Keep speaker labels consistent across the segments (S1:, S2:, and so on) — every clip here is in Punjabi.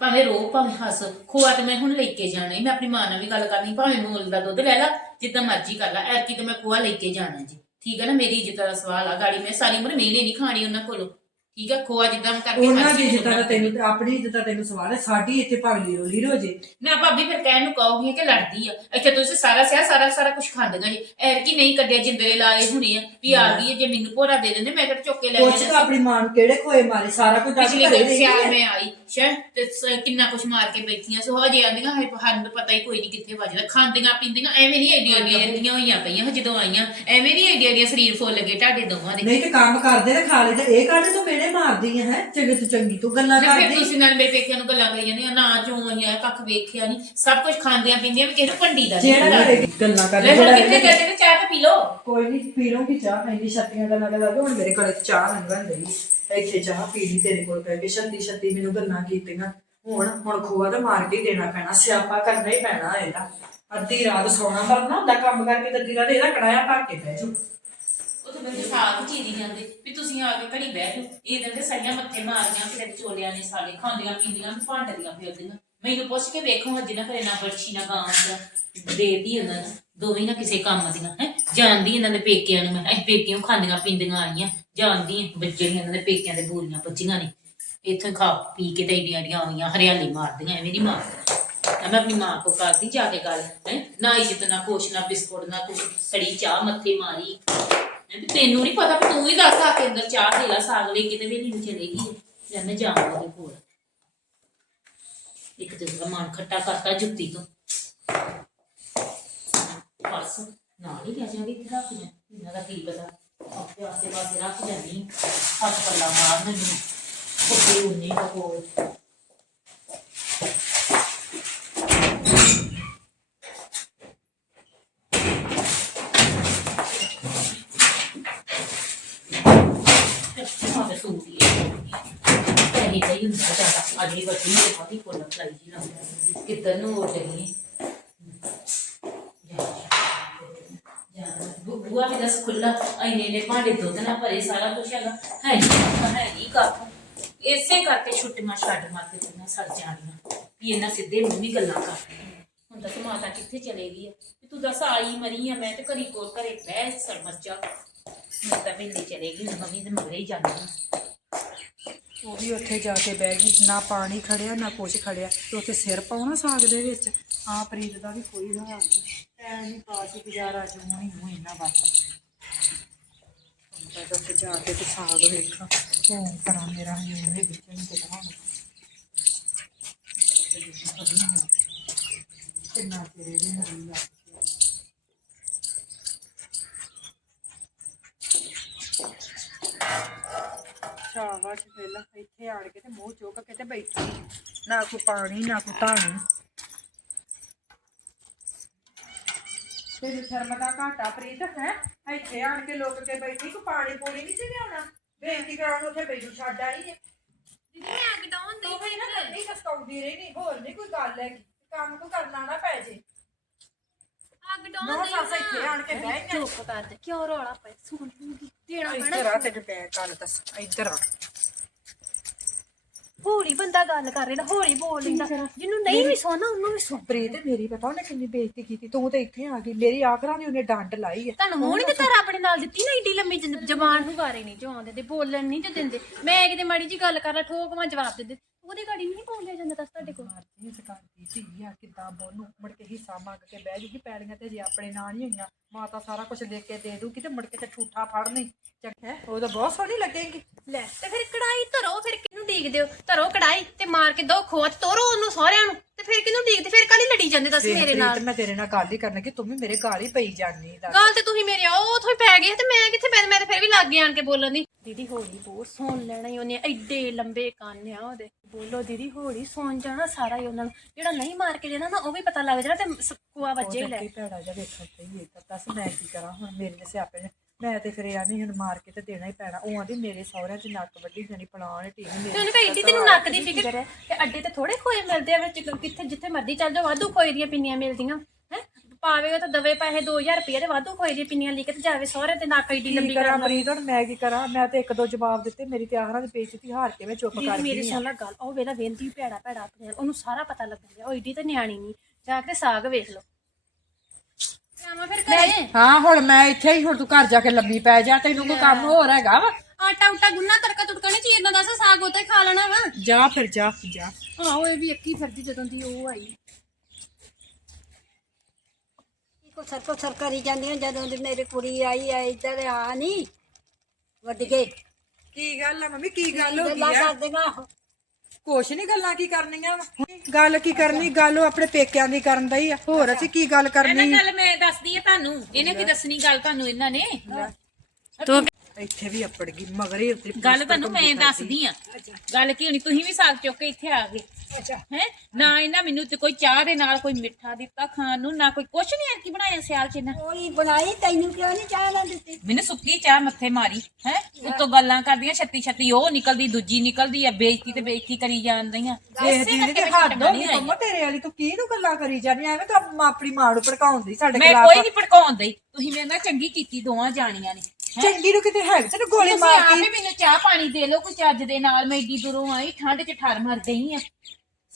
S1: ਭਾਵੇਂ ਰੋ ਭਾਵੇਂ ਹੱਸ, ਖੋਆ ਤੇ ਮੈਂ ਹੁਣ ਲੈ ਕੇ ਜਾਣਾ ਹੀ ਮੈਂ ਆਪਣੀ ਮਾਂ ਨਾਲ ਵੀ ਗੱਲ ਕਰਨੀ, ਭਾਵੇਂ ਮੁੱਲ ਦਾ ਦੁੱਧ ਲੈ ਲਾ, ਜਿੱਦਾਂ ਮਰਜ਼ੀ ਕਰ ਲਾ, ਐਤਕੀ ਤੇ ਮੈਂ ਖੋਆ ਲੈ ਕੇ ਜਾਣਾ ਜੀ। ਠੀਕ ਹੈ ਨਾ, ਮੇਰੀ ਇੱਜ਼ਤ ਦਾ ਸਵਾਲ ਆ, ਗਾੜੀ ਮੈਂ ਸਾਰੀ ਉਮਰ ਮਿਹਨੇ ਨਹੀਂ ਖਾਣੀ ਉਹਨਾਂ ਕੋਲੋਂ। ਠੀਕ ਹੈ ਖੋਆ ਜਿੱਦਾਂ ਕਰਕੇ
S2: ਉਹਨਾਂ ਦੀ ਇੱਜ਼ਤ ਦਾ ਤੈਨੂੰ ਤੇ ਆਪਣੀ ਇੱਜ਼ਤ ਦਾ ਤੈਨੂੰ ਸਵਾਲ ਹੈ ਸਾਡੀ ਇੱਥੇ ਭਾਗਲੀ ਰੋਲੀ ਰੋਜੇ
S1: ਨਾ ਭਾਬੀ ਫਿਰ ਕਹਿਣ ਨੂੰ ਕਹੋਗੇ ਕਿ ਲੜਦੀ ਆ। ਇੱਥੇ ਤੁਸੀਂ ਸਾਰਾ ਸਿਆ ਸਾਰਾ ਸਾਰਾ ਕੁਝ ਖਾਂਦੀਆਂ ਜੀ ਐਰ ਕੀ ਨਹੀਂ ਕੱਢਿਆ ਜਿੰਦਰੇ ਲਾਏ ਹੁਣੇ ਆ ਵੀ ਆ ਗਈ ਹੈ ਜੇ ਮੈਨੂੰ ਭੋਰਾ ਦੇ ਦਿੰਦੇ ਮੈਂ ਕਿਹੜਾ ਚੁੱਕ ਕੇ ਲੈ
S2: ਪੁੱਛ ਤਾਂ ਆਪਣੀ ਮਾਂ ਨੂੰ ਕਿਹੜੇ ਖੋਏ ਮਾਰੇ ਸਾਰਾ ਕੁਝ ਦੱਸ
S1: ਪਿਛਲੇ ਦਿਨ
S2: ਦੇ
S1: ਸਿਆਲ ਮੈਂ ਆਈ ਸ਼ਹਿਰ ਤੇ ਸ- ਕਿੰਨਾ ਕੁਛ ਮਾਰ ਕੇ ਬੈਠੀਆਂ ਸੋ। ਹਜੇ ਆਂਦੀਆਂ ਹੈ ਸਾਨੂੰ ਪਤਾ ਹੀ ਕੋਈ ਨਹੀਂ ਕਿੱਥੇ ਵੱਜਦਾ। ਖਾਂਦੀਆਂ ਪੀਂਦੀਆਂ ਐਵੇਂ ਨਹੀਂ ਐਡੀਆਂ ਐਡੀਆਂ ਦੀਆਂ ਹੋਈਆਂ ਪਈਆਂ ਜਦੋਂ ਆਈਆਂ। ਐਵੇਂ ਨਹੀਂ ਐਡੀਆਂ ਐਡੀਆਂ ਸਰੀਰ ਫੁੱਲ ਗਏ ਤੁਹਾਡੇ ਦੋਵਾਂ ਦੇ।
S2: ਨਹੀਂ ਤੇ ਕੰਮ ਕਰਦੇ ਤੇ ਖਾ ਲੈ ਤੇ ਇਹ ਕਾਹਦੇ ਤੂੰ ਮੇਰੇ ਮਾਰਦੀ ਹੈ ਹੈਂ? ਚੰਗੀ ਤੂੰ ਚੰਗੀ ਤੂੰ ਗੱਲਾਂ
S1: ਨਾ ਫਿਰ
S2: ਕਰਦੀ।
S1: ਤੁਸੀਂ ਨਾਲ ਮੇਰੇ ਪੇਕਿਆਂ ਨੂੰ ਗੱਲਾਂ ਕਰੀ ਜਾਂਦੀਆਂ ਨਾ ਜੋ ਹੋਈਆਂ ਕੱਖ ਵੇਖਿਆ ਨਹੀਂ ਸਭ ਕੁਝ ਖਾਂਦੀਆਂ ਪੀਂਦੀਆਂ ਵੀ ਕਿਸੇ ਨੂੰ ਭੰਡੀ ਦਾ ਨਹੀਂ
S2: ਜਿਹੜਾ
S1: ਹੁੰਦਾ।
S2: ਗੱਲਾਂ ਕਰਦੀ
S1: ਲੈ ਹੁਣ
S2: ਜਿਹੜਾ
S1: ਕਿੱਥੇ ਗਏ ਤੇ ਚਾਹ ਤਾਂ ਪੀ ਲਓ।
S2: ਕੋਈ ਨਹੀਂ ਪੀ ਲਊਂਗੀ ਚਾਹ ਇੰਨੀ ਛੱਤੀਆਂ ਗੱਲਾਂ ਕਰ ਹੁਣ ਮੇਰੇ ਕੋਲ ਚਾਹ ਲੰਘਣ ਗਈ ਇੱਥੇ ਚਾਹ ਪੀ ਲਈ ਤੇਰੇ ਕੋਲ ਕਹਿ ਕੇ ਛੱਤੀ ਛੱਤੀ ਮੈਨੂੰ ਗੱਲਾਂ ਕੀਤੀਆਂ। ਹੁਣ ਹੁਣ ਖੋਆ ਤਾਂ ਮਾਰ ਕੇ ਹੀ ਦੇਣਾ ਪੈਣਾ ਸਿਆਪਾ ਕਰਨਾ ਹੀ ਪੈਣਾ ਇਹਦਾ। ਅੱਧੀ ਰਾਤ ਸੌਣਾ ਮਰਨਾ ਹੁੰਦਾ ਕੰਮ ਕਰਕੇ ਤੇ ਅੱਧੀ ਰਾਤ ਇਹਦਾ ਕੜਾਇਆ ਭਰ ਕੇ ਬਹਿ ਜਾਊ
S1: ਉਹ ਤਾਂ ਸਾਗ ਚੀਰੀ ਜਾਂਦੇ। ਵੀ ਤੁਸੀਂ ਆ ਕੇ ਘੜੀ ਬਹਿ ਜਾਓ। ਇਹ ਦਿਨ ਤੇ ਸਾਰੀਆਂ ਮੱਥੇ ਮਾਰੀਆਂ, ਫਿਰ ਚੋਲਿਆਂ ਨੇ ਸਾਲੇ ਖਾਂਦੀਆਂ, ਪੀਂਦੀਆਂ ਤੇ ਭਾਂਡਦੀਆਂ ਫਿਰਦੀਆਂ ਮੈਨੂੰ ਪੁੱਛ ਕੇ ਵੇਖੋ ਅੱਜ ਨਾ ਘਰੇ ਨਾ ਬਰਛੀ, ਨਾ ਗਾਂ ਦਾ ਦੇਦੀ ਉਹਨਾਂ ਨੂੰ। ਦੋਵੇਂ ਨਾ ਕਿਸੇ ਕੰਮ ਦੀਆਂ, ਹੈ। ਜਾਣਦੀ ਇਹਨਾਂ ਦੇ ਪੇਕਿਆਂ ਨੂੰ ਮੈਂ। ਇਹ ਪੇਕਿਆਂ ਖਾਂਦੀਆਂ, ਪੀਂਦੀਆਂ ਆਈਆਂ। ਜਾਣਦੀ ਬੱਜੀਆਂ ਇਹਨਾਂ ਦੇ ਪੇਕਿਆਂ ਦੇ ਬੂਰੀਆਂ ਬੱਜੀਆਂ ਨੇ। ਇੱਥੋਂ ਖਾ ਪੀ ਕੇ ਤੇ ਏਡੀਆਂ ਏਡੀਆਂ ਆਈਆਂ ਹਰਿਆਲੀ ਮਾਰਦੀਆਂ, ਐਵੇਂ ਨਹੀਂ ਮਾਰ ਮੈਂ ਆਪਣੀ ਮਾਂ ਕੋ ਕਰਦੀ ਜਾ ਕੇ ਗੱਲ, ਹੈ। ਨਾ ਇੱਜ਼ਤ, ਨਾ ਕੁਛ, ਨਾ ਬਿਸਕੁਟ, ਨਾ ਕੁਛ। ਸੜੀ ਚਾਹ ਮੱਥੇ ਮਾਰੀ। ਤੈਨੂੰ ਨਹੀਂ ਪਤਾ ਵੀ ਤੂੰ ਹੀ ਦੱਸ ਆ ਕੇ ਅੰਦਰ ਚਾਹ ਦੇ ਲਾ, ਸਾਗ ਲੈ ਕੇ ਤੇ ਵੇਲੀ ਨੂੰ ਚਲੇਗੀ। ਜੰਨੇ ਜਾਵਾਂਗੇ ਕੋਲ। ਇੱਕ ਤੇ ਉਹਦਾ ਮਨ ਖੱਟਾ ਕਰਤਾ ਜੁੱਤੀ ਤੋਂ। ਪਰਸ ਨਾਲ ਹੀ ਲੈ ਜਾਵਾਂਗੇ ਇੱਥੇ ਰੱਖ ਜਾ। ਇਹਨਾਂ ਦਾ ਕੀ ਪਤਾ, ਆਪੇ ਆਸੇ ਪਾਸੇ ਰੱਖ ਜਾਨੀ ਹੱਥ ਪੱਲਾ ਮਾਰਨ ਨੂੰ ਕੋਤੇ ਉਨੇ ਦਾ ਕੋਲ ਮਾਵੇ ਸੂਟ ਹੀ ਪਹਿਲੀ ਤਾਂ ਹੀ ਹੁੰਦਾ ਜ਼ਿਆਦਾ ਅਗਲੀ ਵੱਡੀ ਤੇ ਬਹੁਤੀ ਫੁੱਲ ਫਲਾਈ ਜੀ ਨਾ ਕਿੱਧਰ ਨੂੰ ਉੱਡ ਗਈ ਬੁਆ ਵੀ ਦਸ ਖੁੱਲਾ ਐਨੇ ਨੇ ਭਾਂਡੇ ਦੁੱਧ ਨਾਲ ਭਰੇ ਸਾਰਾ ਕੁਝ ਹੈਗਾ ਹੈ ਨਹੀਂ ਹੈ ਨਹੀਂ ਕੱਪ ਇਸੇ ਕਰਕੇ ਛੁੱਟੀਆਂ ਛੱਡ ਮਾਰ ਕੇ ਤੈਨੂੰ ਸੜ ਜਾਣੀਆਂ ਵੀ ਇਹਨਾਂ ਸਿੱਧੇ ਮੂੰਹ ਵੀ ਗੱਲਾਂ ਕਰਦੀਆਂ ਹੁਣ ਦੱਸ ਮਾਤਾ ਕਿੱਥੇ ਚਲੇਗੀ ਆ ਵੀ ਤੂੰ ਦੱਸ ਆਈ ਮਰੀ ਆ ਮੈਂ ਤੇ ਘਰੀ ਕੋਲ ਘਰੇ ਬਹਿ ਸੜ ਮੱਚਾ ਮੈਂ ਤਾਂ ਵੇਲੇ ਚਲੇਗੀ ਹੁਣ ਮੰਮੀ ਦੇ ਮਗਰੇ ਹੀ ਜਾਂਦੀ ਆ
S2: ਉਹ ਵੀ ਉੱਥੇ ਜਾ ਕੇ ਬਹਿ ਗਈ। ਨਾ ਪਾਣੀ ਖੜਿਆ, ਨਾ ਕੁਛ ਖੜਿਆ ਤੇ ਉੱਥੇ ਸਿਰ ਪਾਉਣਾ ਸਾਗ ਦੇ ਵਿੱਚ। ਆ ਪ੍ਰੀਤ ਦਾ ਵੀ ਕੋਈ ਹਾਲ ਨਹੀਂ। ਐ ਨਹੀਂ ਪਾ ਗੁਜ਼ਾਰਾ ਜੂ ਹੋਈ ਨਾ ਬਸ ਤਾਂ ਉੱਥੇ ਜਾ ਕੇ ਤੇ ਸਾਗ ਵੇਖਾਂ। ਉਹ ਕਰਾਂ ਮੇਰਾ ਇਹਦੇ ਵਿੱਚ ਨਹੀਂ ਤੇ ਬਣਾਉਣਾ ਕਿੰਨਾ ਤੇਰੇ ਦੀ ਮਰੀ ਲੱਗ ਸ਼ਾਬਾਸ਼ ਪਹਿਲਾਂ ਇੱਥੇ ਆੜ ਕੇ ਤੇ ਮੂੰਹ ਚੁੱਕ ਕੇ ਤੇ ਬੈਠੀ ਨਾ ਕੋਈ ਪਾਣੀ ਨਾ ਕੋਈ ਧਾਣੀ। ਤੈਨੂੰ ਸ਼ਰਮ ਦਾ ਘਾਟਾ ਪ੍ਰੀਤ ਹੈ? ਇੱਥੇ ਆਣ ਕੇ ਲੁੱਕ ਕੇ ਬੈਠੀ ਕੋਈ ਪਾਣੀ ਪੂਣੀ ਨਹੀਂ ਸੀ ਲਿਆਉਣਾ? ਬੇਇੱਜ਼ਤੀ ਕਰਾਉਣ ਉੱਥੇ ਬੈਠੂ ਛੱਡ ਆਈ ਹੈ
S3: ਦੀਦੀ ਮੈਂ ਅਗਡਾਉਣ
S2: ਤੂੰ ਵੀ ਨਾ ਕੰਨੀ ਕਸਕਾਉਂਦੀ ਰਹੀ ਨਹੀਂ ਹੋਰ ਨਹੀਂ ਕੋਈ ਗੱਲ ਹੈਗੀ। ਕੰਮ ਕੋ ਕਰਨਾ ਨਾ ਪੈ ਜੇ।
S3: ਅਗਡਾਉਣ
S2: ਨੋ ਸੱਸ ਇੱਥੇ ਆਣ ਕੇ ਬਹਿ ਗਿਆ
S3: ਚੁੱਪ ਕਰ ਦੇ ਕਿਉਂ ਰੌਲਾ ਪਏ ਸੁਣ ਲੂੰਗੀ
S2: ਇੱਧਰ
S3: ਪੈਣਾ
S2: ਆ ਤੈਨੂੰ ਮੈਂ ਗੱਲ ਦੱਸ ਇੱਧਰ ਆ।
S3: ਹੌਲੀ ਬੰਦਾ ਗੱਲ ਕਰ ਰਿਹਾ ਹੌਲੀ ਬੋਲ ਲੈਂਦਾ ਜਿਹਨੂੰ ਨਹੀਂ ਵੀ ਸੁਣਨਾ ਉਹਨੂੰ ਵੀ ਸੁਣ।
S2: ਪ੍ਰੀਤ ਮੇਰੀ ਪਤਾ ਉਹਨੇ ਕਿੰਨੀ ਬੇਇੱਜ਼ਤੀ ਕੀਤੀ ਤੂੰ ਤੇ ਇੱਥੇ ਆ ਗਈ ਮੇਰੀ ਆਖਰਾਂ ਦੀ ਉਹਨੇ ਡੰਡ ਲਾਈ ਹੈ।
S3: ਤੁਹਾਨੂੰ ਮੂੰਹ ਨਹੀਂ ਤੇ ਤਾਰਾ ਆਪਣੇ ਨਾਲ ਦਿੱਤੀ ਨਾ ਏਡੀ ਲੰਮੀ ਜ਼ਬਾਨ ਹੁਗਾਰੇ ਨਹੀਂ ਜੋ ਆਉਂਦੇ ਤੇ ਬੋਲਣ ਨਹੀਂ ਤੇ ਦਿੰਦੇ। ਮੈਂ ਕਿਤੇ ਮਾੜੀ ਜੀ ਗੱਲ ਕਰ ਲਾ ਠੋਕ ਮੈਂ ਜਵਾਬ ਦੇ ਦੇ। ਉਹਦੇ ਗਾੜੀ ਨਹੀਂ ਬੋਲਿਆ ਜਾਂਦਾ ਦੱਸ ਤੁਹਾਡੇ ਕੋਲ।
S2: ਮਾਰਦੀ ਸਕਾਂਦੀ ਧੀ ਆ ਕਿੱਦਾਂ ਬੋਲੂ? ਮੁੜ ਕੇ ਹਿੱਸਾ ਮੰਗ ਕੇ ਬਹਿ ਜੂਗੀ ਪੈਲੀਆਂ ਤੇ ਜੇ ਆਪਣੇ ਨਾਂ ਨਹੀਂ ਹੋਈਆਂ ਮਾਤਾ ਸਾਰਾ ਕੁਝ ਲਿਖ ਕੇ ਦੇ ਦੂਗੀ ਤੇ ਮੁੜ ਕੇ ਤੇ ਠੂਠਾ ਫੜਨੀ। ਚੰਗਾ। ਉਹ ਤਾਂ ਬਹੁਤ ਸੋਹਣੀ ਲੱਗੇਗੀ।
S3: ਲੈ ਤੇ ਫਿਰ ਕੜਾਈ ਧਰੋ ਫਿਰ ਕਿਹਨੂੰ ਡੀਕਦੇ ਹੋ? ਧਰੋ ਕੜਾਈ ਤੇ ਮਾਰ ਕੇ ਦੋ ਖੋਚ ਤੋਰੋ ਉਹਨੂੰ ਸਹੁਰਿਆਂ ਨੂੰ। ਤੇ ਫਿਰ ਕਿਹਨੂੰ ਡੀਕਦੇ ਫਿਰ ਕਾਲੀ ਲੜੀ ਜਾਂਦੇ ਦੱਸ ਮੇਰੇ ਨਾਲ?
S2: ਤੇ ਮੈਂ ਤੇਰੇ ਨਾਲ ਗੱਲ ਹੀ ਕਰਨਾ ਕਿ ਤੂੰ ਵੀ ਮੇਰੇ ਗਾਲ ਹੀ ਪਈ ਜਾਨੀ ਦੱਸ।
S3: ਗੱਲ ਤੇ ਤੁਸੀਂ ਮੇਰੇ ਉਹ ਉਥੋਂ ਹੀ ਪੈ ਗਏ ਤੇ ਮੈਂ ਕਿੱਥੇ ਪੈ ਮੈਂ ਤੇ ਫਿਰ ਵੀ ਲੱਗ ਗਿਆ ਆਣ ਕੇ ਬੋਲਣ ਦੀ। ਦੀਦੀ ਹੌਲੀ ਬੋਲ ਸੁਣ ਲੈਣਾ ਹੀ ਉਹਨੇ ਐਡੇ ਲੰਬੇ ਕੰਨ ਆ ਉਹਦੇ। ਬੋਲੋ ਦੀਦੀ ਹੌਲੀ ਸੁਣ ਜਾਣਾ ਸਾਰਾ ਹੀ ਉਹਨਾਂ ਨੂੰ। ਜਿਹੜਾ ਨਹੀਂ ਮਾਰ ਕੇ ਦੇਣਾ ਨਾ ਉਹ ਵੀ ਪਤਾ ਲੱਗ ਜਾਣਾ ਤੇ ਸੁਆ ਵੱਜੇ ਲੈ।
S2: ਕੀ ਭੈੜਾ ਜਿਹਾ ਵੇਖਣ ਤੇ ਹੀ ਤਾਂ ਦੱਸ ਮੈਂ ਕੀ ਕਰਾਂ ਹੁਣ? ਮੇਰੇ ਦੇ ਸਿਆਪੇ ਨੇ ਮੈਂ ਤੇ ਫਿਰ ਆ ਨਹੀਂ ਹੁਣ ਮਾਰ ਕੇ ਤੇ ਦੇਣਾ ਹੀ ਪੈਣਾ। ਉਹ ਆਂਦੀ ਮੇਰੇ ਸਹੁਰਿਆਂ ਚ ਨੱਕ ਵੱਢੀ ਜਾਣੀ ਪਲਾਣ ਟੀਨ
S3: ਤੇ
S2: ਮੇਰੇ
S3: ਉਹਨੇ ਕਹੀ ਏਡੀ ਤੈਨੂੰ ਨੱਕ ਦੀ ਫਿਕਰ? ਹੈ। ਤੇ ਅੱਡੇ ਤੇ ਥੋੜੇ ਖੋਏ ਮਿਲਦੇ ਆ ਵਿੱਚ ਕਿੱਥੇ ਜਿੱਥੇ ਮਰਜ਼ੀ ਚੱਲ ਜਾਓ ਵਾਧੂ ਖੋਏ ਦੀਆਂ ਪਿੰਨੀਆਂ ਮਿਲਦੀਆਂ। ਹੈ? ਪਾਵੇ ਉਹ ਤਾਂ ਦਵੇ ਪੈਸੇ 2000 ਰੁਪਏ ਦੇ ਵਾਧੂ ਕੋਈ ਦੀ ਪਿੰਨੀਆਂ ਲੈ ਕੇ ਤੇ ਜਾਵੇ ਸਹੁਰੇ ਤੇ ਨਾ ਕਈ ਡੀ
S2: ਕੀ
S3: ਲੰਬੀ
S2: ਕਰਾਂ
S3: ਕਰਨ
S2: ਪ੍ਰੀਤ ਹੁਣ ਮੈਂ ਕੀ ਕਰਾਂ? ਮੈਂ ਤੇ ਇੱਕ ਦੋ ਜਵਾਬ ਦਿੱਤੇ ਮੇਰੀ ਤੇ ਆਹਰਾਂ ਦੀ ਬੇਇੱਜ਼ਤੀ ਹਾਰ ਕੇ ਮੈਂ ਚੁੱਪ ਕਰ
S3: ਦੀਦੀ ਮੇਰੀ
S2: ਗਈ
S3: ਸੁਣ ਲੈ ਗੱਲ ਉਹ ਵੇਲਾ ਵੇਂਦੀ ਭੈੜਾ ਭੈੜਾ ਆਪਣੇ ਉਹਨੂੰ ਸਾਰਾ ਪਤਾ ਲੱਗਣ ਗਿਆ ਉਹ ਏਡੀ ਤੇ ਨਿਆਣੀ ਨਹੀਂ ਜਾ ਕੇ ਸਾਗ ਵੇਖ ਲਓ। ਆਵਾਂ ਫਿਰ ਘਰੇ?
S2: ਹਾਂ ਹੁਣ ਮੈਂ ਇੱਥੇ ਹੀ ਹੁਣ ਤੂੰ ਘਰ ਜਾ ਕੇ ਲੰਮੀ ਪੈ ਜਾ ਤੈਨੂੰ ਕੋਈ ਕੰਮ ਹੋਰ ਹੈਗਾ ਵਾ।
S3: ਆਟਾ ਉਟਾ ਗੁੰਨਾ ਤੜਕਾ ਤੁੜਕਾ ਨਹੀਂ ਚੀਰਨਾ ਦੱਸ ਸਾਗ ਉੱਤੇ ਖਾ ਲੈਣਾ ਵਾ।
S2: ਜਾ ਫਿਰ ਜਾ ਜਾ।
S3: ਆਹੋ ਇਹ ਵੀ ਇੱਕੀ ਫਿਰਦੀ ਜਦੋਂ ਦੀ ਉਹ ਆਈ।
S4: ਕੋ ਸਰਕੋ ਸਰ ਕਰੀ ਜਾਂਦੀਆਂ ਜਦੋਂ ਦੀ ਮੇਰੀ ਕੁੜੀ ਆਈ ਐ ਇੱਧਰ ਆ ਨਹੀਂ ਵੱਡ ਕੇ
S2: ਕੀ ਗੱਲ ਆ ਮੰਮੀ? ਕੀ ਗੱਲ ਹੋ ਗਈ ਆ?
S4: ਕਰਦੀਆਂ?
S2: ਕੁਛ ਨਹੀਂ ਗੱਲਾਂ ਕੀ ਕਰਨੀਆਂ ਵਾ? ਗੱਲ ਕੀ ਕਰਨੀ? ਗੱਲ ਉਹ ਆਪਣੇ ਪੇਕਿਆਂ ਦੀ ਕਰਨ ਦਾ ਹੀ ਆ। ਹੋਰ ਅਸੀਂ ਕੀ ਗੱਲ
S1: ਇਹਨਾਂ
S2: ਕਰਨੀ
S1: ਗੱਲ ਮੈਂ ਦੱਸਦੀ ਆ ਤੁਹਾਨੂੰ। ਇਹਨੇ ਕੀ ਦੱਸਣੀ ਗੱਲ ਤੁਹਾਨੂੰ ਇਹਨਾਂ ਨੇ?
S2: ਇੱਥੇ ਵੀ ਅਪੜ ਗਈ ਮਗਰ ਉੱਤੇ
S1: ਗੱਲ ਤੁਹਾਨੂੰ ਮੈਂ ਦੱਸਦੀ ਆ। ਗੱਲ ਕੀ ਹੋਣੀ? ਤੁਸੀਂ ਵੀ ਸਾਗ ਚੁੱਕ ਕੇ ਇੱਥੇ ਆ ਗਏ। ਹੈ? ਨਾ ਇਹਨਾਂ ਮੈਨੂੰ ਤੇ ਕੋਈ ਚਾਹ ਦੇ ਨਾਲ ਕੋਈ ਮਿੱਠਾ ਦਿੱਤਾ ਖਾਣ ਨੂੰ ਨਾ ਕੋਈ ਕੁਛ ਨਹੀਂ ਐਰ ਕੀ ਬਣਾਇਆ ਸਿਆਲ ਚ ਇਹਨਾਂ।
S4: ਕੋਈ ਬਣਾਈ ਤੈਨੂੰ ਕਿਉਂ ਨਹੀਂ ਚਾਹ ਨਾ ਦਿੱਤੀ?
S1: ਮੈਨੂੰ ਸੁੱਕੀ ਚਾਹ ਮੱਥੇ ਮਾਰੀ ਹੈ? ਉੱਤੋਂ ਗੱਲਾਂ ਕਰਦੀਆਂ ਛੱਤੀ ਛੱਤੀ ਉਹ ਨਿਕਲਦੀ ਦੂਜੀ ਨਿਕਲਦੀ ਆ ਬੇਇੱਜ਼ਤੀ ਤੇ ਬੇਇੱਜ਼ਤੀ ਕਰੀ ਜਾਂਦੀਆਂ।
S2: ਦੀਦੀ ਤੇ ਹੱਦ ਹੋ ਗਈ। ਮੰਮਾ ਤੇਰੇ ਵਾਲੀ ਤੂੰ ਕੀ ਨੂੰ ਗੱਲਾਂ ਕਰੀ ਜਾਂਦੀ ਐਵੇਂ ਤੂੰ ਆਪ- ਆਪਣੀ ਮਾਂ ਨੂੰ ਭੜਕਾਉਂਦੀ ਸਾਡੇ
S1: ਮੈਂ
S2: ਖਿਲਾਫ
S1: ਕੋਈ ਨਹੀਂ ਭੜਕਾਉਣ ਦਈ। ਤੁਸੀਂ ਮੇਰੇ ਨਾਲ ਚੰਗੀ ਕੀਤੀ ਦੋਵਾਂ ਜਾਣੀਆਂ ਨੇ?
S2: ਚੰਗੀ ਨੂੰ ਕਿਤੇ ਹੈ ਤੈਨੂੰ ਗੋਲੀ
S1: ਆਪ
S2: ਮਾਰਦੀ
S1: ਹੀ ਮੈਨੂੰ ਚਾਹ ਪਾਣੀ ਦੇ ਲਓ ਕੋਈ ਚੱਜ ਦੇ ਨਾਲ ਮੈਂ ਏਡੀ ਦੂਰੋਂ ਆਈ ਠੰਡ 'ਚ ਠਰ ਮਰ ਗਈ ਆ।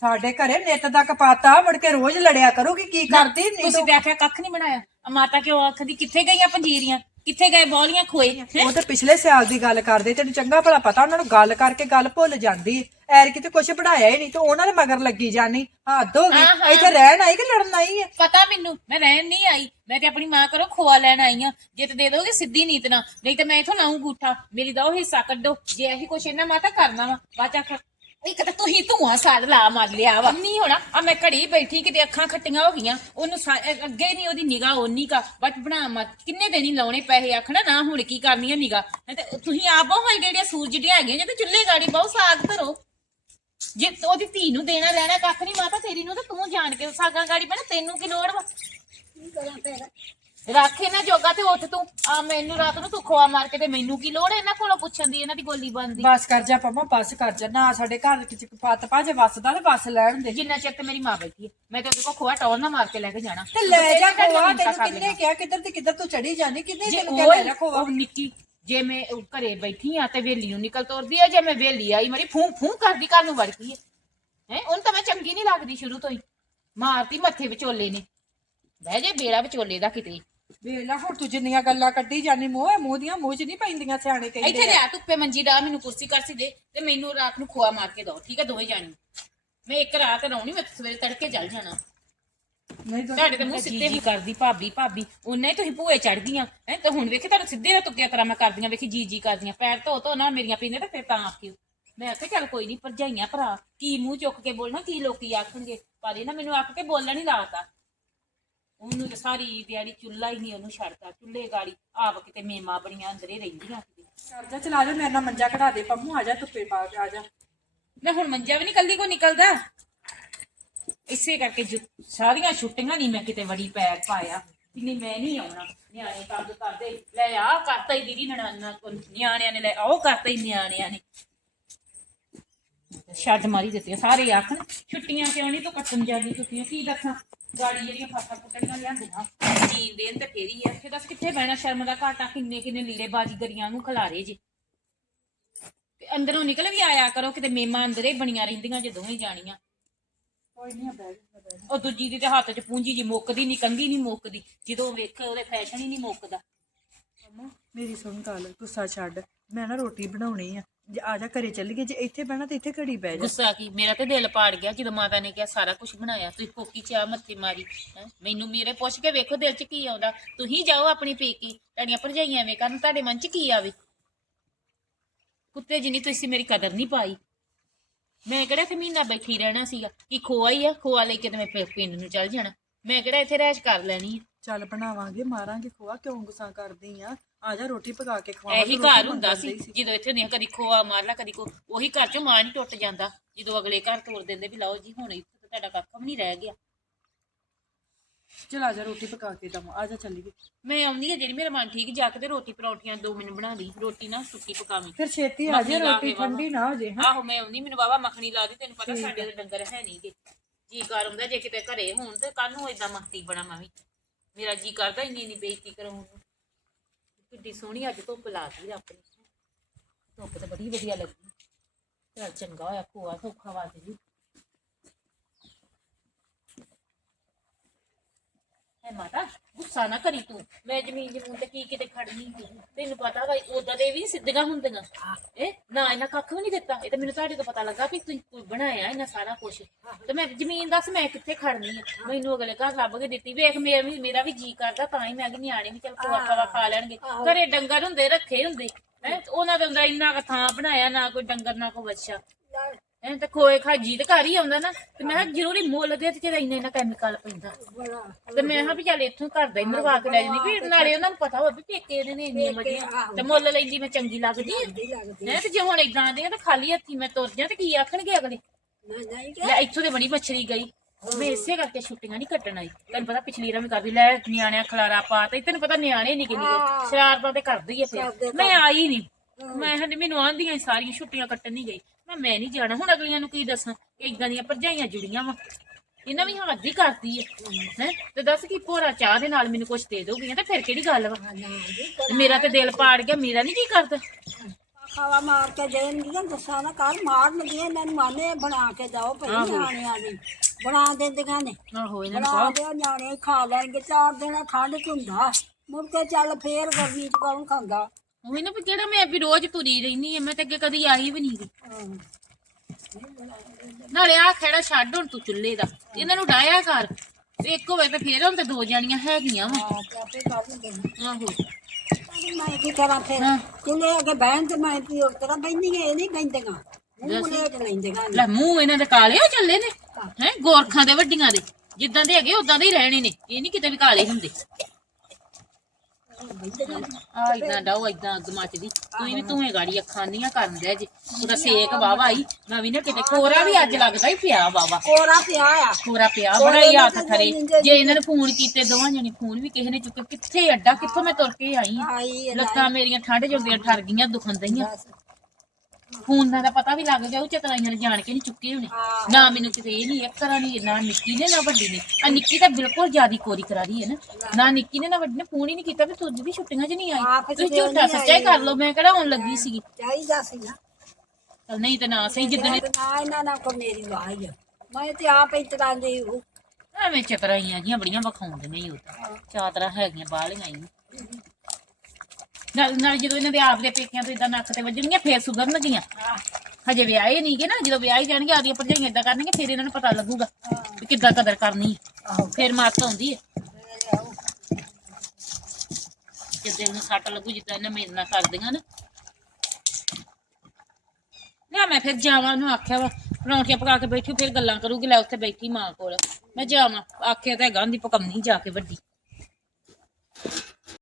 S2: ਸਾਡੇ ਘਰੇ ਨਿੱਤ ਦਾ ਕਪਾਤਾ ਮੁੜ ਕੇ ਰੋਜ਼ ਲੜਿਆ ਕਰੂਗੀ ਕੀ ਕਰਦੀ ਨਹੀਂ
S1: ਤੁਸੀਂ ਦੇਖਿਆ ਕੱਖ ਨਹੀਂ ਬਣਾਇਆ। ਆ ਮਾਤਾ ਕਿਉਂ ਆਖਦੀ ਕਿੱਥੇ ਗਈਆਂ ਪੰਜੀਰੀਆਂ? ਕਿੱਥੇ ਗਏ ਬੋਲੀਆਂ ਖੋਏ? ਹੈਂ?
S2: ਉਹ ਤਾਂ ਪਿਛਲੇ ਸਿਆਲ ਦੀ ਗੱਲ ਕਰਦੇ ਤੈਨੂੰ ਚੰਗਾ ਭਲਾ ਪਤਾ ਉਹਨਾਂ ਨੂੰ ਗੱਲ ਕਰਕੇ ਗੱਲ ਭੁੱਲ ਜਾਂਦੀ ਐਰ ਕਿਤੇ ਕੁਝ ਬਣਾਇਆ ਹੀ ਨਹੀਂ ਤੇ ਉਹਨਾਂ ਦੇ ਮਗਰ ਲੱਗੀ ਜਾਨੀ। ਹੱਦ ਹੋ
S1: ਹਾਂ, ਹਾਂ।
S2: ਗਈ ਇੱਥੇ ਰਹਿਣ ਆਈ ਕਿ ਲੜਨ ਆਈ ਹੈ
S1: ਪਤਾ ਮੈਨੂੰ ਮੈਂ ਰਹਿਣ ਨਹੀਂ ਆਈ। ਮੈਂ ਤੇ ਆਪਣੀ ਮਾਂ ਘਰੋਂ ਖੋਆ ਲੈਣ ਆਈ ਆ। ਜੇ ਤੇ ਦੇ ਦੋਗੇ ਸਿੱਧੀ ਨੀਤ ਨਾਲ ਨਹੀਂ ਤੇ ਮੈਂ ਇਥੋਂ ਲਾਉਂ ਗੂਠਾ। ਮੇਰੀ ਦਾ ਉਹ ਹਿੱਸਾ ਕੱਢੋ। ਜੇ ਇਹੀ ਕੁਛ ਇਹਨਾਂ ਮਾਤਾ ਕਰਨਾ ਵਾ ਬਾਚਾ ਖ ਇੱਕ ਤਾਂ ਤੁਸੀਂ ਧੂਆਂ ਸਾਲ ਲਾ ਮਾਰ ਲਿਆ ਵਾ। ਨਹੀਂ ਹੋਣਾ। ਆ ਮੈਂ ਘੜੀ ਬੈਠੀ ਕਿਤੇ ਅੱਖਾਂ ਖੱਟੀਆਂ ਹੋ ਗਈਆਂ। ਉਹਨੂੰ ਸਾ- ਅ- ਅੱਗੇ ਨਹੀਂ ਉਹਦੀ ਨਿਗਾਹ ਓਨੀ ਕਾ ਬਟ ਬਣਾ ਮਤ ਕਿੰਨੇ ਦਿਨ ਹੀ ਲਾਉਣੇ ਪੈਸੇ? ਆਖਣਾ ਨਾ ਹੁਣ ਕੀ ਕਰਨੀ ਆ ਨਿਗਾਹ। ਨਹੀਂ ਤੇ ਤੁਸੀਂ ਆਪ ਹੋਏ ਜਿਹੜੀਆਂ ਸੂਰਜ ਦੀਆਂ ਹੈਗੀਆਂ ਜੇ ਤੇ ਚੁੱਲ੍ਹੇ ਗਾੜੀ ਬਹੁਤ ਸਾਗ ਧਰੋ ਜੇ ਉਹਦੀ ਧੀ ਨੂੰ ਦੇਣਾ ਲੈਣਾ ਕੱਖ ਨਹੀਂ ਮਾਤਾ ਤੇਰੀ ਨੂੰ ਤਾਂ ਤੂੰ ਜਾਣ ਕੇ ਸਾਗਾਂ ਗਾੜੀ ਬਣਾ ਤੈਨੂੰ ਕੀ ਲੋੜ ਵਾ?
S4: ਕੀ ਕਰਾਂ ਫੇਰ?
S1: ਰੱਖ ਇਹਨਾਂ ਜੋਗਾ ਤੇ ਉੱਠ ਤੂੰ। ਆ ਮੈਨੂੰ ਰਾਤ ਨੂੰ ਤੂੰ ਖੋਆ ਮਾਰ ਕੇ ਤੇ ਮੈਨੂੰ ਕੀ ਲੋੜ ਹੈ ਇਹਨਾਂ ਕੋਲੋਂ ਪੁੱਛਣ ਦੀ ਇਹਨਾਂ ਦੀ ਗੋਲੀ ਬੰਦੀ
S2: ਬਸ ਕਰ ਜਾ ਪਮਾ ਬਸ ਕਰ ਜਾ। ਨਾ ਸਾਡੇ ਘਰ ਵਿੱਚ ਪੱਤ ਪਾ ਜੇ ਵਸਦਾ ਤੇ ਬਸ ਲੈਣ ਦੇ।
S1: ਜਿੰਨਾ ਚਿਰ ਤੇ ਮੇਰੀ ਮਾਂ ਬੈਠੀ ਹੈ ਮੈਂ ਤੇ ਉਹਦੇ ਕੋਲ ਖੋਆ ਟੌਰ ਨਾ ਮਾਰ ਕੇ ਲੈ ਕੇ ਜਾਣਾ।
S2: ਤੇ ਲੈ ਜਾ ਖੋਆ ਤੈਨੂੰ ਕਿੰਨੇ। ਕਿਹਾ ਕਿੱਧਰ ਤੇ ਕਿੱਧਰ ਤੂੰ ਚੜੀ ਜਾਂਦੀ ਕਿੰਨੇ ਤੈਨੂੰ ਕਿਹਾ ਲੈ ਖੋਆ।
S1: ਉਹ ਨਿੱਕੀ ਜੇ ਮੈਂ ਘਰੇ ਬੈਠੀ ਆ ਤੇ ਵੇਲੀ ਨੂੰ ਨਿਕਲ ਤੋਰਦੀ ਆ ਜੇ ਮੈਂ ਵੇਲੀ ਆਈ ਮਰੀ ਫੂੰ ਫੂੰ ਕਰਦੀ ਘਰ ਨੂੰ ਵੜ ਗਈ ਹੈ ਹੈ ਉਹਨੂੰ ਤਾਂ ਮੈਂ ਚੰਗੀ ਨਹੀਂ ਲੱਗਦੀ ਸ਼ੁਰੂ ਤੋਂ ਹੀ। ਮਾਰਤੀ ਮੱਥੇ ਵਿਚੋਲੇ ਨੇ। ਬਹਿ ਜੇ ਬੇੜਾ ਵਿਚੋਲੇ ਦਾ ਕਿਤੇ।
S2: ਵੇਲਾ ਹੁਣ ਤੂੰ ਜਿੰਨੀਆਂ ਗੱਲਾਂ ਕੱਢੀ ਜਾਨੀ ਮੂੰਹ ਮੂੰਹ ਦੀਆਂ ਮੂੰਹ 'ਚ ਨਹੀਂ ਪੈਂਦੀਆਂ ਸਿਆਣੇ ਕਹਿੰਦੇ
S1: ਇੱਥੇ ਲਿਆ ਧੁੱਪੇ ਮੰਜੀ ਦਾ ਮੈਨੂੰ ਕੁਰਸੀ ਕਰਸੀ ਦੇ ਤੇ ਮੈਨੂੰ ਰਾਤ ਨੂੰ ਖੋਆ ਮਾਰ ਕੇ ਦੋ ਠੀਕ ਹੈ ਦੋਵੇਂ ਜਾਣੀ। ਮੈਂ ਇੱਕ ਰਾਤ ਰਹੂੰਗੀ ਮੈਂ ਸਵੇਰੇ ਤੜਕੇ ਚੱਲ ਜਾਣਾ।
S2: ਨਹੀਂ ਤਾਂ
S1: ਤੁਹਾਡੇ ਤੇ ਮੂੰਹ ਸਿੱਧੇ ਹੀ ਕਰਦੀ ਭਾਬੀ ਭਾਬੀ ਉਹਨੇ ਤੁਸੀਂ ਭੂਏ ਚੜ ਗਈਆਂ। ਹੈ ਤੇ ਹੁਣ ਵੇਖੇ ਤੁਹਾਨੂੰ ਸਿੱਧੇ ਨਾ ਤੁੱਕਿਆ ਕਰਾਂ ਮੈਂ ਕਰਦੀਆਂ ਵੇਖੀ ਜੀ ਜੀ ਕਰਦੀਆਂ। ਪੈਰ ਧੋ ਧੋ ਨਾ ਮੇਰੀਆਂ ਪੀਂਦੇ ਤੇ ਫਿਰ ਤਾਂ ਆਖਿਓ ਮੈਂ ਆਖਿਆ ਚੱਲ ਕੋਈ ਨਹੀਂ ਭਰਜਾਈਆਂ ਭਰਾ ਕੀ ਮੂੰਹ ਚੁੱਕ ਕੇ ਬੋਲਣਾ ਕੀ ਲੋਕੀ ਆਖਣਗੇ। ਪਰ ਇਹ ਨਾ ਮੈਨੂੰ ਆਖ ਕੇ ਬੋਲਣ ਹੀ ਲਾਤਾ ਉਹਨੂੰ ਤੇ ਸਾਰੀ ਦਿਹਾੜੀ ਚੁੱਲਾ ਹੀ ਨਹੀਂ ਉਹਨੂੰ ਛੱਡਦਾ ਚੁੱਲੇ ਗਾੜੀ ਆਪ ਕਿਤੇ ਮੇਮਾ ਬੜੀਆਂ ਅੰਦਰੇ ਰਹਿੰਦੀਆਂ
S2: ਕਰ ਜਾ ਚਲਾ ਜਾ ਮੇਰੇ ਨਾਲ ਮੰਜਾ ਕਢਾ ਦੇ ਪੰਮੂ ਆ ਜਾ ਧੁੱਪੇ ਪਾ ਕੇ ਆ ਜਾ।
S1: ਮੈਂ ਹੁਣ ਮੰਜਾ ਵੀ ਨਹੀਂ ਕੱਲੀ ਕੋ ਨਿਕਲਦਾ। ਇਸੇ ਕਰਕੇ ਜੁ- ਸਾਰੀਆਂ ਛੁੱਟੀਆਂ ਨਹੀਂ ਮੈਂ ਕਿਤੇ ਵੜੀ ਪੈਰ ਪਾਇਆ ਨਹੀਂ ਮੈਂ ਨਹੀਂ ਆਉਣਾ। ਨਿਆਣੇ ਕੰਮ ਕਰਦੇ ਲੈ ਆ ਕਰਤਾ ਹੀ ਦੀਦੀ ਨਣਾਨਾ ਨਿਆਣਿਆਂ ਨੇ ਲੈ ਆਓ ਕਰਤਾ ਹੀ ਨਿਆਣਿਆਂ ਨੇ। ਛੱਡ ਮਾਰੀ ਦਿੱਤੀਆਂ ਸਾਰੇ ਆਖਣ ਛੁੱਟੀਆਂ ਕਿਉਂ ਨਹੀਂ ਤੂੰ ਕੱਟਣ ਜਾਂਦੀ ਛੁੱਟੀਆਂ ਕੀ ਦੱਸਾਂ? ਗਾੜੀ ਜਿਹੜੀਆਂ ਫਾਟਾ ਕੁੱਟਣੀਆਂ ਲਿਆਂਦੀਆਂ ਜੀਨ ਦੇਣ ਤੇ ਫੇਰੀ ਆ ਕਿ ਦੱਸ ਕਿੱਥੇ ਬਹਿਣਾ ਸ਼ਰਮ ਦਾ ਘਾਟਾ ਕਿੰਨੇ ਕਿੰਨੇ ਲੀੜੇ ਬਾਜੀ ਗਰੀਆਂ ਨੂੰ ਖਿਲਾਰੇ ਜੇ। ਤੇ ਅੰਦਰੋਂ ਨਿਕਲ ਵੀ ਆਇਆ ਕਰੋ ਕਿਤੇ ਮੇਮਾ ਅੰਦਰੇ ਬਣੀਆਂ ਰਹਿੰਦੀਆਂ ਜੇ ਦੋਵੇਂ ਜਾਣੀਆਂ।
S2: ਕੋਈ ਨਹੀਂ ਜਾ।
S1: ਉਹ ਦੂਜੀ ਦੀ ਤੇ ਹੱਥ 'ਚ ਪੂੰਜੀ ਜੀ ਮੁੱਕਦੀ ਨਹੀਂ ਕੰਗੀ ਨਹੀਂ ਮੁੱਕਦੀ ਜਦੋਂ ਵੇਖ ਉਹਦੇ ਫੈਸ਼ਨ ਹੀ ਨਹੀਂ ਮੁੱਕਦਾ।
S2: ਮੇਰੀ ਸੁਣ ਗੱਲ ਗੁੱਸਾ ਛੱਡ ਮੈਂ ਨਾ ਰੋਟੀ ਬਣਾਉਣੀ ਆ। ਜੇ ਆ ਜਾ ਘਰੇ ਚੱਲੀਏ ਜੇ ਇੱਥੇ ਬਹਿਣਾ ਤੇ ਇੱਥੇ ਘੜੀ ਬਹਿ ਜਾ।
S1: ਗੁੱਸਾ ਕੀ? ਮੇਰਾ ਤੇ ਦਿਲ ਪਾੜ ਗਿਆ ਜਦੋਂ ਮਾਤਾ ਨੇ ਕਿਹਾ ਸਾਰਾ ਕੁਝ ਬਣਾਇਆ ਤੁਸੀਂ ਕੋਕੀ ਚਾਹ ਮੱਥੇ ਮਾਰੀ ਹੈਂ। ਮੈਨੂੰ ਮੇਰੇ ਪੁੱਛ ਕੇ ਵੇਖੋ ਦਿਲ 'ਚ ਕੀ ਆਉਂਦਾ। ਤੁਸੀਂ ਜਾਓ ਆਪਣੀ ਪੇਕੀ ਤੁਹਾਡੀਆਂ ਭਰਜਾਈਆਂ ਐਵੇਂ ਕਰਨ ਤੁਹਾਡੇ ਮਨ 'ਚ ਕੀ ਆਵੇ? ਕੁੱਤੇ ਜਿੰਨੀ ਤੁਸੀਂ ਮੇਰੀ ਕਦਰ ਨਹੀਂ ਪਾਈ। ਮੈਂ ਕਿਹੜਾ ਇੱਥੇ ਮਹੀਨਾ ਬੈਠੀ ਰਹਿਣਾ ਸੀਗਾ? ਕਿ ਖੋਆ ਹੀ ਆ? ਖੋਆ ਲੈ ਕੇ ਤੇ ਮੈਂ ਫਿਰ ਪਿੰਡ ਨੂੰ ਚੱਲ ਜਾਣਾ। ਮੈਂ ਕਿਹੜਾ ਇੱਥੇ ਰਹਿਸ਼ ਕਰ ਲੈਣੀ ਆ?
S2: ਚੱਲ ਬਣਾਵਾਂਗੇ ਮਾਰਾਂਗੇ ਖੋਆ ਕਿਉਂ ਗੁੱਸਾ ਕਰਦੀ ਆ? ਆ ਜਾ ਰੋਟੀ ਪਕਾ ਕੇ ਖਵਾਵਾਂਗੇ
S1: ਇਹੀ ਘਰ ਹੁੰਦਾ ਸੀ ਜਦੋਂ ਇੱਥੇ ਹੁੰਦੀਆਂ ਕਦੀ ਖੋਆ ਮਾਰ ਲਾ ਕਦੀ ਕੋ ਉਹੀ ਘਰ ਚੋਂ ਮਾਂ ਨਹੀਂ ਟੁੱਟ ਜਾਂਦਾ। ਜਦੋਂ ਅਗਲੇ ਘਰ ਤੋਰ ਦਿੰਦੇ ਵੀ ਲਓ ਜੀ ਹੁਣ ਇੱਥੇ ਤਾਂ ਤੁਹਾਡਾ ਕੱਖ ਵੀ ਨਹੀਂ ਰਹਿ ਗਿਆ।
S2: ਚੱਲ ਆ ਜਾ ਰੋਟੀ ਪਕਾ ਕੇ ਦਵਾਂ। ਆ ਜਾ ਚੱਲੀਏ
S1: ਮੈਂ ਆਉਂਦੀ ਆ ਜਿਹੜੀ ਮੇਰਾ ਮਨ ਠੀਕ ਜਾ ਕੇ ਤੇ ਰੋਟੀ ਪਰੌਂਠੀਆਂ ਦੋ ਮੈਨੂੰ ਬਣਾ ਦੀ ਰੋਟੀ ਨਾ ਸੁੱਕੀ ਪਕਾਵੀਂ।
S2: ਫਿਰ ਛੇਤੀ ਆ ਜਾ ਰੋਟੀ। ਠੰਡੀ ਨਾ ਹੋ ਜੇ ਹਾਂ।
S1: ਆਹੋ ਮੈਂ ਆਉਂਦੀ ਮੈਨੂੰ ਬਾਬਾ ਮੱਖਣੀ ਲਾ ਦੀ ਤੈਨੂੰ ਪਤਾ ਸਾਡੇ ਦੇ ਡੰਗਰ ਹੈ ਨਹੀਂਗੇ ਜੀ ਕਰ ਹੁੰਦਾ ਜੇ ਕਿਤੇ ਘਰੇ ਹੋਣ ਤੇ ਕੱਲ ਨੂੰ ਏਦਾਂ ਮਸਤੀ ਬਣਾ ਮੈਂ ਵੀ। ਮੇਰਾ ਜੀ ਕਰਦਾ ਇੰਨੀ ਇੰਨੀ ਬੇਇੱਜ਼ਤੀ ਕਰਾਉਣ ਨੂੰ। ਕਿੱਡੀ ਸੋਹਣੀ ਅੱਜ ਧੁੱਪ ਲਾਤੀ ਰੱਬ ਨੇ। ਧੁੱਪ ਤਾਂ ਬੜੀ ਵਧੀਆ ਲੱਗੀ। ਚਲ ਚੰਗਾ ਹੋਇਆ ਖੋਆ ਸੌਖਾ ਵੱਜ ਜੀ ਹੈ ਮਾਤਾ, ਗੁੱਸਾ ਨਾ ਕਰੀ ਤੂੰ। ਮੈਂ ਜ਼ਮੀਨ ਜਮੂਨ ਤੇ ਕੀ ਕਿਤੇ ਖੜਨੀ ਤੈਨੂੰ ਪਤਾ ਵਾ ਉਦਾਂ ਦੇ ਵੀ ਨੀ ਸਿੱਧੀਆਂ ਹੁੰਦੀਆਂ। ਇਹ ਨਾ ਇਹਨਾਂ ਕੱਖ ਵੀ ਨਹੀਂ ਦਿੱਤਾ। ਇਹ ਤਾਂ ਮੈਨੂੰ ਤੁਹਾਡੇ ਤੋਂ ਪਤਾ ਲੱਗਾ ਕਿ ਤੁਸੀਂ ਕੋਈ ਬਣਾਇਆ ਇਹਨਾਂ ਸਾਰਾ ਕੁਝ ਤੇ ਮੈਂ ਜ਼ਮੀਨ ਦੱਸ, ਮੈਂ ਕਿੱਥੇ ਖੜਨੀ ਆ? ਮੈਨੂੰ ਅਗਲੇ ਘਰ ਲੱਭ ਕੇ ਦਿੱਤੀ। ਵੇਖ ਮੇਰਾ ਵੀ ਮੇਰਾ ਵੀ ਜੀ ਕਰਦਾ, ਤਾਂ ਹੀ ਮੈਂ ਕਿ ਨਿਆਣੇ ਵੀ ਚੱਲ ਕੋਆ ਕਵਾ ਖਾ ਲੈਣਗੇ। ਘਰੇ ਡੰਗਰ ਹੁੰਦੇ, ਰੱਖੇ ਹੁੰਦੇ। ਹੈ? ਉਹਨਾਂ ਦਾ ਹੁੰਦਾ ਇੰਨਾ ਕੁ ਥਾਂ ਬਣਾਇਆ, ਨਾ ਕੋਈ ਡੰਗਰ, ਨਾ ਕੋਈ ਵੱਛਾ। ਐਂ ਤੇ ਖੋਏ ਖਾਜੀ ਤੇ ਘਰ ਹੀ ਆਉਂਦਾ ਨਾ ਤੇ ਮੈਂ ਕਿਹਾ ਜ਼ਰੂਰੀ ਮੁੱਲ ਦੇ ਤੇ ਜਿਹੜਾ ਇੰਨਾ ਇੰਨਾ ਕੈਮੀਕਲ ਪੈਂਦਾ। ਤੇ ਮੈਂ ਕਿਹਾ ਵੀ ਚੱਲ ਇੱਥੋਂ ਘਰ ਦਾ ਹੀ ਮਰਵਾ ਕੇ ਲੈ ਜਾਂਦੀ ਵੀ ਨਾਲੇ ਉਹਨਾਂ ਨੂੰ ਪਤਾ ਹੋਵੇ ਵੀ ਪੇਕੇ ਦੇ ਨੇ ਇੰਨੀ ਵਧੀਆ ਤੇ ਮੁੱਲ ਲੈਂਦੀ ਮੈਂ ਚੰਗੀ ਲੱਗਦੀ ਹੈ ਤੇ ਜੇ ਹੁਣ ਇਦਾਂ ਦੇ ਤਾਂ ਖਾਲੀ ਹੱਥੀ ਮੈਂ ਤੁਰ ਜਾ ਤੇ ਕੀ ਆਖਣਗੇ ਅਗਲੇ? ਲੈ ਇੱਥੋਂ ਤੇ ਬੜੀ ਮੱਛਰੀ ਗਈ। ਮੈਂ ਇਸੇ ਕਰਕੇ ਛੁੱਟੀਆਂ ਨਹੀਂ ਕੱਟਣ ਆਈ। ਤੈਨੂੰ ਪਤਾ ਪਿਛਲੀ ਰਾਂ ਵੀ ਕਰਦੀ ਲੈ ਨਿਆਣਿਆਂ ਖਲਾਰਾ ਪਾ ਤੇ ਤੈਨੂੰ ਪਤਾ ਨਿਆਣੇ ਨਹੀਂ ਕਿੰਨੇ ਸ਼ਰਾਰਤਾਂ ਤੇ ਕਰਦੀ ਆ ਫਿਰ। ਮੈਂ ਆਈ ਨਹੀਂ ਮੈਂ ਹੰਨੇ ਮੈਨੂੰ ਆਂਦੀਆਂ ਸਾਰੀਆਂ ਛੁੱਟੀਆਂ ਕੱਟਣ ਨਹੀਂ ਗਈ। ਮੈਂ ਮੈਂ ਨਹੀਂ ਜਾਣਾ ਹੁਣ ਅਗਲੀਆਂ ਨੂੰ ਕੀ ਦੱਸਾਂ? ਕਿ ਇਦਾਂ ਦੀਆਂ ਭਰਜਾਈਆਂ ਜੁੜੀਆਂ ਵਾ। ਇਹਨਾਂ ਵੀ ਹੱਦ ਹੀ ਕਰਦੀ ਹੈ ਹੈ? ਤੇ ਦੱਸ ਕੀ ਭੋਰਾ ਚਾਹ ਦੇ ਨਾਲ ਮੈਨੂੰ ਕੁਝ ਦੇ ਦੋਗੀਆਂ ਤੇ ਫਿਰ ਕਿਹੜੀ ਗੱਲ ਵਾ? ਮੇਰਾ ਤੇ ਦਿਲ ਪਾੜ ਗਿਆ ਮੇਰਾ ਨਹੀਂ ਕੀ ਕਰਦਾ।
S4: ਖਾਵਾ ਮਾਰ ਕੇ ਦੇਣਗੀਆਂ ਗੁੱਸਾ ਨਾ ਕਰ ਮਾਰਨਗੀਆਂ ਇਹਨਾਂ ਨੂੰ ਆਨੇ ਬਣਾ ਕੇ ਜਾਓ ਭਈ ਨਿਆਣਿਆਂ ਦੀ। ਬਣਾ ਦਿੰਦੀਆਂ ਨੇ।
S1: ਆਹੋ ਇਹਨਾਂ ਨੂੰ
S4: ਬਣਾ ਦਿਓ ਨਿਆਣੇ ਖਾ ਲੈਣਗੇ ਚਾਰ ਦਿਨ ਠੰਡ ਚ ਹੁੰਦਾ। ਮੁੜ ਕੇ ਚੱਲ ਫੇਰ ਗਰਮੀ ਚ ਕੌਣ ਖਾਂਦਾ?
S1: ਉਹ ਨਾ ਵੀ ਕਿਹੜਾ ਮੈਂ ਵੀ ਰੋਜ਼ ਤੁਰੀ ਰਹਿਨੀ ਆ ਮੈਂ ਤੇ ਅੱਗੇ ਕਦੀ ਆਈ ਵੀ ਨਹੀਂ। ਨਾਲੇ ਆ ਖੇੜਾ ਛੱਡ ਹੁਣ ਤੂੰ ਚੁੱਲ੍ਹੇ ਦਾ ਇਹਨਾਂ ਨੂੰ ਡਾਇਆ ਕਰ। ਤੇ ਇੱਕ ਹੋਵੇ ਤੇ ਫੇਰ ਹੁਣ ਤੇ ਦੋ ਜਾਣੀਆਂ ਹੈਗੀਆਂ ਵਾ।
S4: ਆਪੇ ਕਰਨਗੇ
S1: ਆਹੋ।
S4: ਮੈਂ ਕੀ ਕਰਾਂ ਫਿਰ?
S1: ਹਾਂ।
S4: ਚੁੱਲੇ ਅੱਗੇ ਬਹਿਣ ਤੇ ਮੈਂ ਵੀ ਉਸ ਤਰ੍ਹਾਂ ਬੈਠੀਆਂ ਇਹ ਨਹੀਂ ਬੈਠੀਆਂ ਮੂੰਹ ਲੇਟ ਲੈਂਦੀਆਂ ਨੇ।
S1: ਲੈ ਮੂੰਹ ਇਹਨਾਂ ਦੇ ਕਾਲੇ ਹੋ ਚੱਲੇ ਨੇ ਹੈ। ਗੋਰਖਾਂ ਦੇ ਵੱਡੀਆਂ ਦੇ। ਜਿੱਦਾਂ ਦੇ ਹੈਗੇ ਉਦਾਂ ਦੇ ਹੀ ਰਹਿਣੇ ਨੇ। ਇਹ ਨਹੀਂ ਕਿਤੇ ਵੀ ਕਾਲੇ ਹੁੰਦੇ। ਆ ਇਦਾਂ ਡਾਓ ਇਦਾਂ ਅੱਗ ਮੱਚਦੀ ਤੂੰ ਵੀ ਤੂੰ ਗਾੜੀ ਅੱਖਾਂ ਦੀਆਂ ਕਰਨ ਦੇ ਜੀ। ਉਹਦਾ ਸੇਕ ਵਾਵਾ ਹੀ। ਮੈਂ ਵੀ ਨਾ ਕਿਤੇ ਕੋਰਾ ਵੀ ਅੱਜ ਲੱਗਦਾ ਹੀ ਪਿਆ ਵਾਵਾ
S4: ਕੋਰਾ ਪਿਆ ਆ।
S1: ਕੋਰਾ ਪਿਆ ਬੜਾ ਹੀ ਹੱਥ ਖਰੇ। ਜੇ ਇਹਨਾਂ ਨੇ ਫੋਨ ਕੀਤੇ ਦੋਵਾਂ ਜਣੇ ਫੋਨ ਵੀ ਕਿਸੇ ਨੇ ਚੁੱਕਿਆ ਕਿੱਥੇ ਅੱਡਾ ਕਿੱਥੋਂ ਮੈਂ ਤੁਰ ਕੇ ਆਈ।
S4: ਆਈ
S1: ਲੱਤਾਂ ਮੇਰੀਆਂ ਠੰਡ ਜੋਗੀਆਂ ਠਰ ਗਈਆਂ ਦੁਖਣ ਦਈਆਂ ਫੋਨ ਦਾ ਤਾਂ ਪਤਾ ਵੀ ਲੱਗ ਗਿਆ ਉਹ ਚਤਰਾਈਆਂ ਨੇ ਜਾਣ ਕੇ ਨਹੀਂ ਚੁੱਕੇ ਹੋਣੇ।
S4: ਹਾਂ।
S1: ਨਾ ਮੈਨੂੰ ਕਿਤੇ ਇਹ ਨਹੀਂ ਇੱਕ ਤਰ੍ਹਾਂ ਨਹੀਂ ਨਾ ਨਿੱਕੀ ਨੇ ਨਾ ਵੱਡੀ ਨੇ। ਆ ਨਿੱਕੀ ਤਾਂ ਬਿਲਕੁਲ ਜਿਆਦੀ ਕੋਰੀ ਕਰਾ ਰਹੀ ਹੈ ਨਾ। ਨਾ ਨਿੱਕੀ ਨੇ ਨਾ ਵੱਡੀ ਨੇ ਫੋਨ ਹੀ ਨਹੀਂ ਕੀਤਾ ਵੀ ਤੁਰਦੀ ਦੀ ਛੁੱਟੀਆਂ 'ਚ ਨਹੀਂ ਆਈ। ਤੁਸੀਂ ਝੂਠਾ
S4: ਨਹੀਂ
S1: ਸੱਚਾ ਹੀ
S4: ਆਈ?
S1: ਕਰ ਲਓ ਮੈਂ ਕਿਹੜਾ ਆਉਣ ਲੱਗੀ ਸੀਗੀ।
S4: ਚਾਹੀਦਾ ਸੀ ਨਾ।
S1: ਚੱਲ ਨਹੀਂ ਤੇ ਨਾ ਸਹੀ ਜਿੱਦਣ
S4: ਨਾ ਇਹਨਾਂ ਨਾਲ ਕੋ ਮੇਰੀ ਵਾਹ ਮੈਂ ਤੇ ਆਪ ਇਸ ਤਰ੍ਹਾਂ ਦੀ ਹੂੰ
S1: ਐਵੇਂ ਚਤਰਾਈਆਂ ਜੀਆਂ ਬੜੀਆਂ ਵਿਖਾਉਂਦੇ ਨੇ ਉਹ ਤਾਂ। ਹੈਗੀਆਂ ਬਾਹਲੀਆਂ ਹੀ। ਨਾਲ ਨਾਲ ਜਦੋਂ ਇਹਨਾਂ ਦੇ ਆਪ ਦੇ ਪੇਕਿਆਂ ਤੋਂ ਇਦਾਂ ਨੱਕ ਤੇ ਵੱਜਣਗੀਆਂ ਫੇਰ ਸੁਧਰਨਗੀਆਂ। ਹਜੇ ਵਿਆਹੇ ਨਹੀਂਗੇ ਨਾ ਜਦੋਂ ਵਿਆਹੀ ਜਾਣਗੇ ਆਦੀਆਂ ਭਰਜਾਈਆਂ ਇਦਾਂ ਕਰਨਗੇ ਫਿਰ ਇਹਨਾਂ ਨੂੰ ਪਤਾ ਲੱਗੂਗਾ ਵੀ ਕਿੱਦਾਂ ਕਦਰ ਕਰਨੀ ਹੈ ਫਿਰ ਮੱਤ ਆਉਂਦੀ ਹੈ ਜਿੱਦਾਂ ਨੂੰ ਸੱਟ ਲੱਗੂ ਜਿੱਦਾਂ ਇਹਨਾਂ ਮੇਰੇ ਨਾਲ ਕਰਦੀਆਂ ਨਾ। ਨਾ ਮੈਂ ਫਿਰ ਜਾਵਾਂ ਉਹਨੂੰ ਆਖਿਆ ਵਾ ਪਰੌਂਠੀਆਂ ਪਕਾ ਕੇ ਬੈਠੀ ਫਿਰ ਗੱਲਾਂ ਕਰੂਗੀ ਲੈ ਉੱਥੇ ਬੈਠੀ ਮਾਂ ਕੋਲ। ਮੈਂ ਜਾਵਾਂ ਆਖਿਆ ਤਾਂ ਹੈਗਾ ਉਹਦੀ ਪਕਾਉਣੀ ਜਾ ਕੇ ਵੱਡੀ।